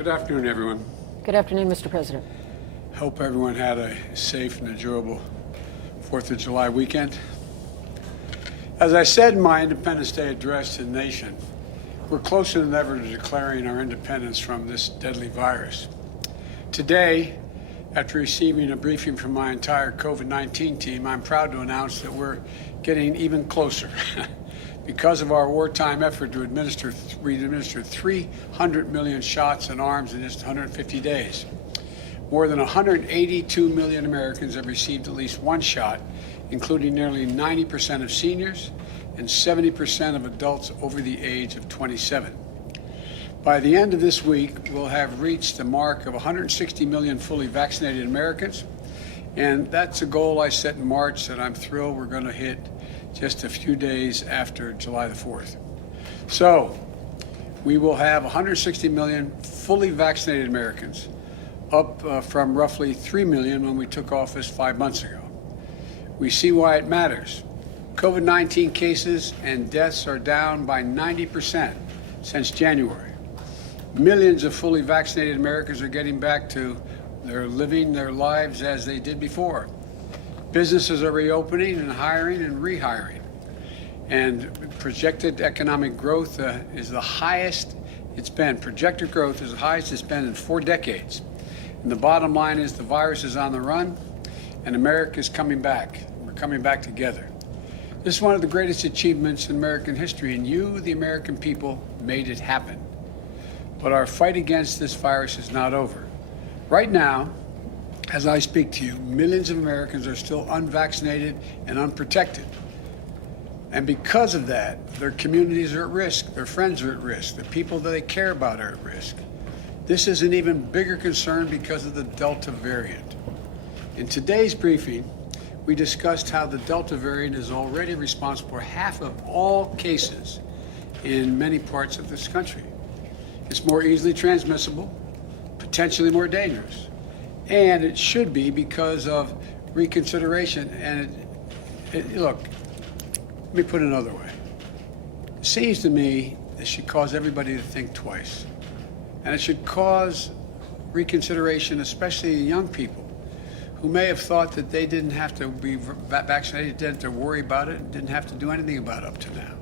Good afternoon, everyone. Good afternoon, Mr. President. Hope everyone had a safe and enjoyable 4th of July weekend. As I said in my Independence Day address to the nation, we're closer than ever to declaring our independence from this deadly virus. Today, after receiving a briefing from my entire COVID-19 team, I'm proud to announce that we're getting even closer. Because of our wartime effort to administer 300 million shots and arms in just 150 days. More than 182 million Americans have received at least one shot, including nearly 90% of seniors and 70% of adults over the age of 27. By the end of this week, we'll have reached the mark of 160 million fully vaccinated Americans, and that's a goal I set in March that I'm thrilled we're going to hit just a few days after July the 4th. So we will have 160 million fully vaccinated Americans, up from roughly 3 million when we took office 5 months ago. We see why it matters. COVID-19 cases and deaths are down by 90% since January. Millions of fully vaccinated Americans are getting back to living their lives as they did before. Businesses are reopening and hiring and rehiring. And projected economic growth is the highest it's been. Projected growth is the highest it's been in 4 decades. And the bottom line is the virus is on the run and America is coming back. We're coming back together. This is one of the greatest achievements in American history, and you, the American people, made it happen. But our fight against this virus is not over. Right now, as I speak to you, millions of Americans are still unvaccinated and unprotected. And because of that, their communities are at risk, their friends are at risk, the people that they care about are at risk. This is an even bigger concern because of the Delta variant. In today's briefing, we discussed how the Delta variant is already responsible for half of all cases in many parts of this country. It's more easily transmissible, potentially more dangerous. And it should be because of reconsideration. And look, let me put it another way. It seems to me it should cause everybody to think twice. And it should cause reconsideration, especially young people who may have thought that they didn't have to be vaccinated, didn't have to worry about it, and didn't have to do anything about it up to now.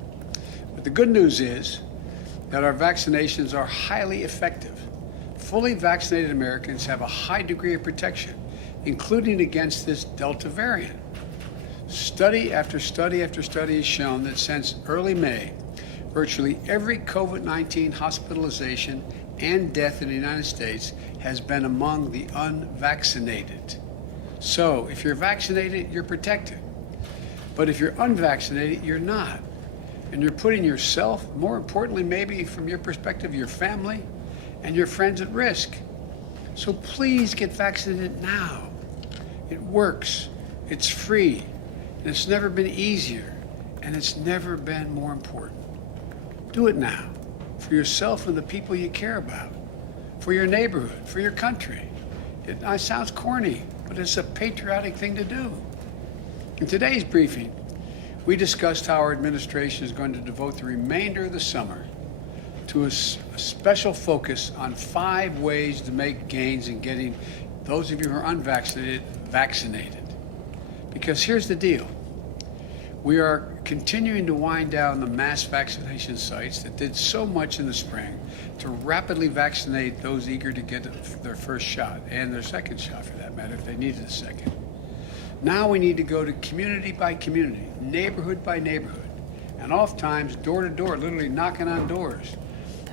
But the good news is that our vaccinations are highly effective. Fully vaccinated Americans have a high degree of protection, including against this Delta variant. Study after study after study has shown that since early May, virtually every COVID-19 hospitalization and death in the United States has been among the unvaccinated. So if you're vaccinated, you're protected. But if you're unvaccinated, you're not. And you're putting yourself, more importantly maybe from your perspective, your family, and your friends at risk. So please get vaccinated now. It works, it's free, and it's never been easier, and it's never been more important. Do it now, for yourself and the people you care about, for your neighborhood, for your country. It sounds corny, but it's a patriotic thing to do. In today's briefing, we discussed how our administration is going to devote the remainder of the summer to a special focus on 5 ways to make gains in getting those of you who are unvaccinated vaccinated. Because here's the deal. We are continuing to wind down the mass vaccination sites that did so much in the spring to rapidly vaccinate those eager to get their first shot, and their second shot for that matter, if they needed a second. Now we need to go to community by community, neighborhood by neighborhood, and oftentimes door to door, literally knocking on doors,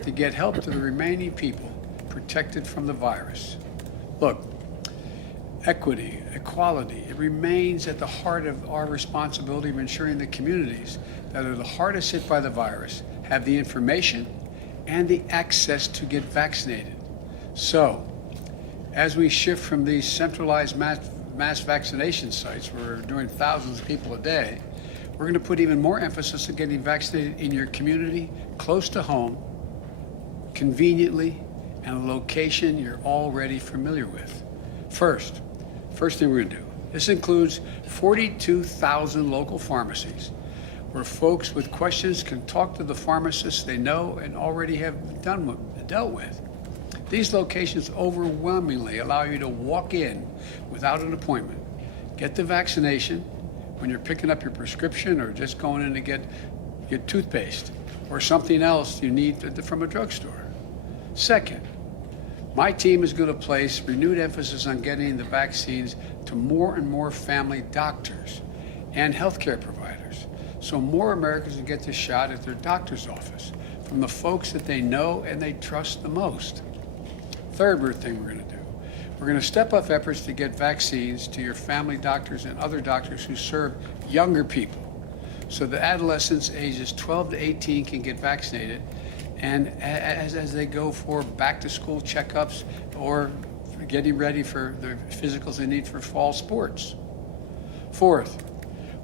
to get help to the remaining people protected from the virus. Look, equity, equality, it remains at the heart of our responsibility of ensuring the communities that are the hardest hit by the virus have the information and the access to get vaccinated. So, as we shift from these centralized mass vaccination sites where we're doing thousands of people a day, we're going to put even more emphasis on getting vaccinated in your community, close to home, conveniently, and a location you're already familiar with. First thing we're going to do, this includes 42,000 local pharmacies where folks with questions can talk to the pharmacists they know and already have dealt with. These locations overwhelmingly allow you to walk in without an appointment, get the vaccination when you're picking up your prescription or just going in to get your toothpaste or something else you need from a drugstore. Second, my team is going to place renewed emphasis on getting the vaccines to more and more family doctors and healthcare providers, so more Americans can get this shot at their doctor's office from the folks that they know and they trust the most. Third thing we're going to do, we're going to step up efforts to get vaccines to your family doctors and other doctors who serve younger people, so the adolescents ages 12 to 18 can get vaccinated, and as they go for back-to-school checkups or getting ready for the physicals they need for fall sports. Fourth,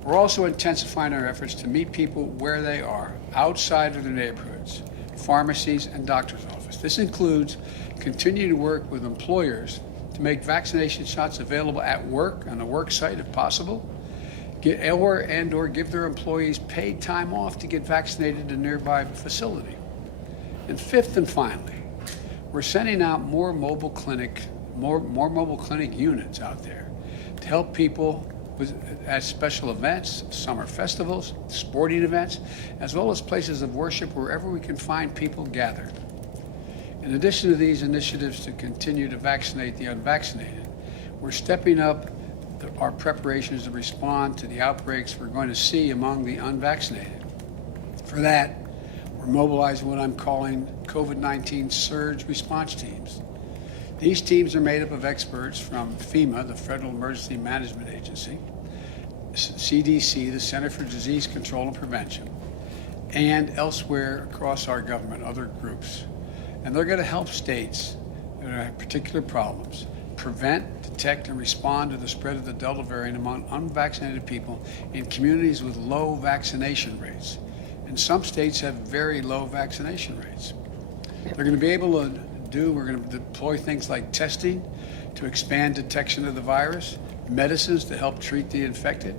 we're also intensifying our efforts to meet people where they are, outside of their neighborhoods, pharmacies, and doctor's office. This includes continuing to work with employers to make vaccination shots available at work, on a work site if possible, or give their employees paid time off to get vaccinated in a nearby facility. And fifth and finally, we're sending out more mobile clinic units out there to help people at special events, summer festivals, sporting events, as well as places of worship wherever we can find people gathered. In addition to these initiatives to continue to vaccinate the unvaccinated, we're stepping up our preparations to respond to the outbreaks we're going to see among the unvaccinated. For that, we're mobilizing what I'm calling COVID-19 surge response teams. These teams are made up of experts from FEMA, the Federal Emergency Management Agency, CDC, the Center for Disease Control and Prevention, and elsewhere across our government, other groups. And they're going to help states that have particular problems prevent, detect, and respond to the spread of the Delta variant among unvaccinated people in communities with low vaccination rates. And some states have very low vaccination rates. They're going to be able to we're going to deploy things like testing to expand detection of the virus, medicines to help treat the infected,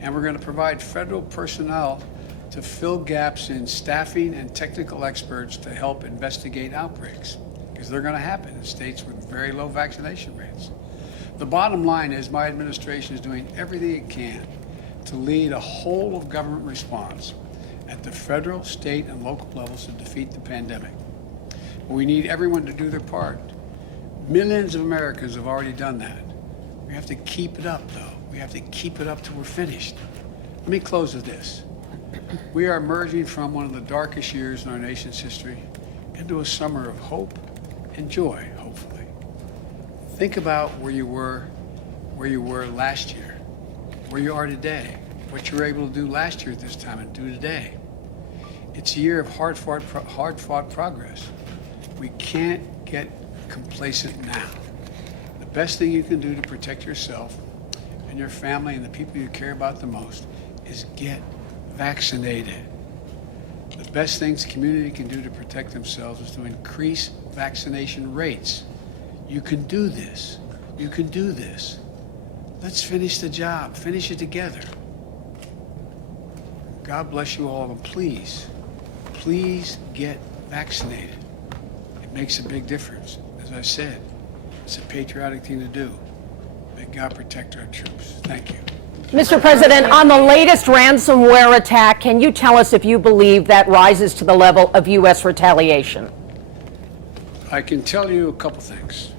and we're going to provide federal personnel to fill gaps in staffing and technical experts to help investigate outbreaks, because they're going to happen in states with very low vaccination rates. The bottom line is my administration is doing everything it can to lead a whole of government response at the federal, state, and local levels to defeat the pandemic. We need everyone to do their part. Millions of Americans have already done that. We have to keep it up, though. We have to keep it up till we're finished. Let me close with this. We are emerging from one of the darkest years in our nation's history into a summer of hope and joy, hopefully. Think about where you were last year, where you are today, what you were able to do last year at this time and do today. It's a year of hard-fought progress. We can't get complacent now. The best thing you can do to protect yourself and your family and the people you care about the most is get vaccinated. The best things the community can do to protect themselves is to increase vaccination rates. You can do this. You can do this. Let's finish the job. Finish it together. God bless you all, and please get vaccinated. It makes a big difference. As I said, it's a patriotic thing to do. May God protect our troops. Thank you. Mr. President, on the latest ransomware attack, can you tell us if you believe that rises to the level of U.S. retaliation? I can tell you a couple things.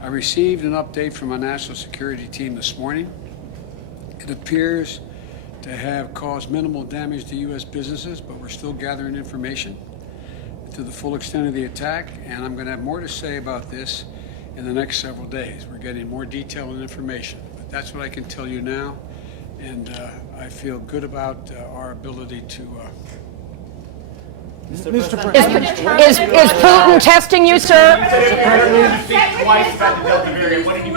I received an update from a national security team this morning. It appears to have caused minimal damage to U.S. businesses, but we're still gathering information to the full extent of the attack, and I'm going to have more to say about this in the next several days. We're getting more detail and information, but that's what I can tell you now, and I feel good about our ability to... Mr. President. Is Putin testing you, sir? Mr. President, you speak twice about the Delta variant. What did you